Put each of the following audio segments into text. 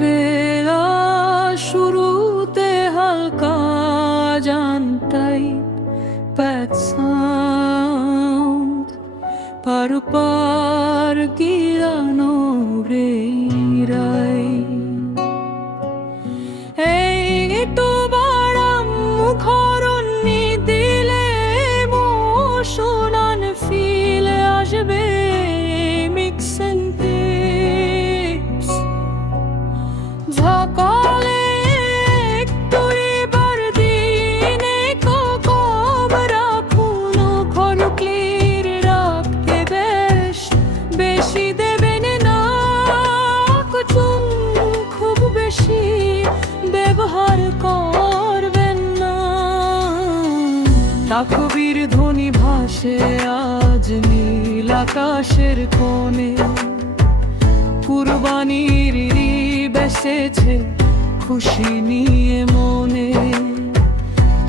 বেলা শুরুতে হালকা জানতাই প্যাট সাউন্ড পার গিরানো রেই এই তো বারাম মুখরণি দিলে মোশন আন ফিল আসবে মিক্স এন্ড টিপস ঝাকালে একটু এবার দিনে কম রাখুন ঘর ক্লিয়ার রাখতে বেশি দেবেন না চুন খুব বেশি ব্যবহার করবেন না তাকবীর ধ্বনি ভাসে আজ নীল আকাশের কোণে কুরবানির বেসেছে খুশি নিয়ে মনে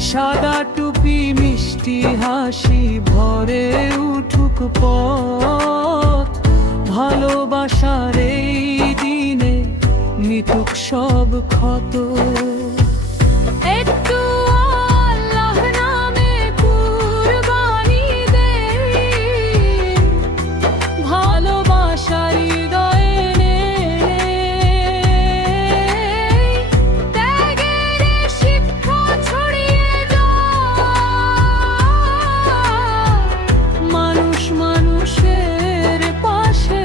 সাদা টুপি মিষ্টি হাসি ভরে উঠুক পথ ভালোবাসার এই দিনে মিটুক সব ক্ষত একটু আল্লাহ নামে কুরবানি দেই ভালোবাসার হৃদয়ে নেই ত্যাগের শিক্ষা ছড়িয়ে যায় মানুষ মানুষের পাশে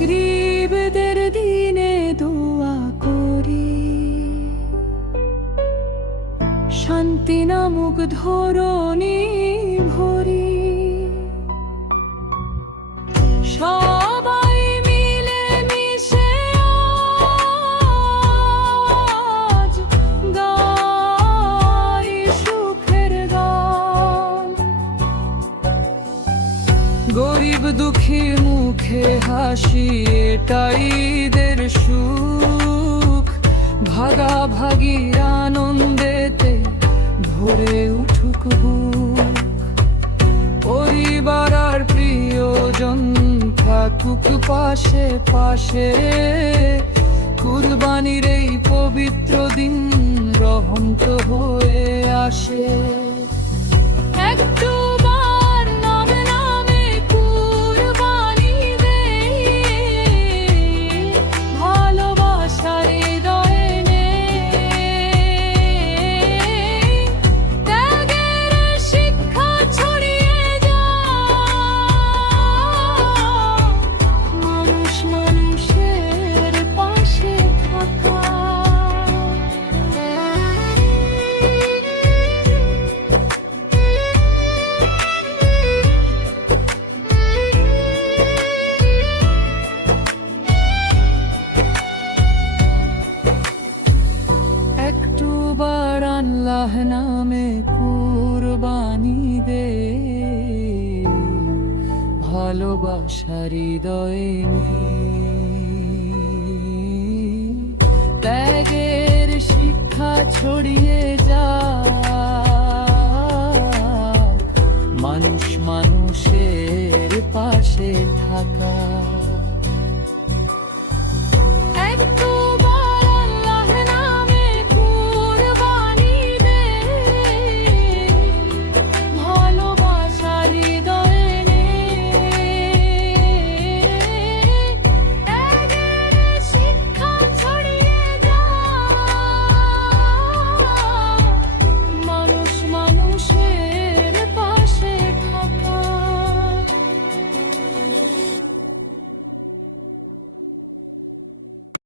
গরিবদের দিনে দোয়া করি শান্তি নামুক ধরণী ভরি সবাই মিলে মিশে আজ গাই সুখের গান গরিব দুঃখী মুখে হাসি এটাই দের সুখ ভাগাভাগির আনন্দেতে ভরে উঠুক বুক পরিবার আর প্রিয়জন থাকুক পাশে পাশে কুরবানির এই পবিত্র দিন রহমত হয়ে আসে একটু আল্লাহ নামে কুরবানি দে ভালোবাসার হৃদয়ে ত্যাগের শিক্ষা ছড়িয়ে যায় মানুষ মানুষের পাশে থাকা।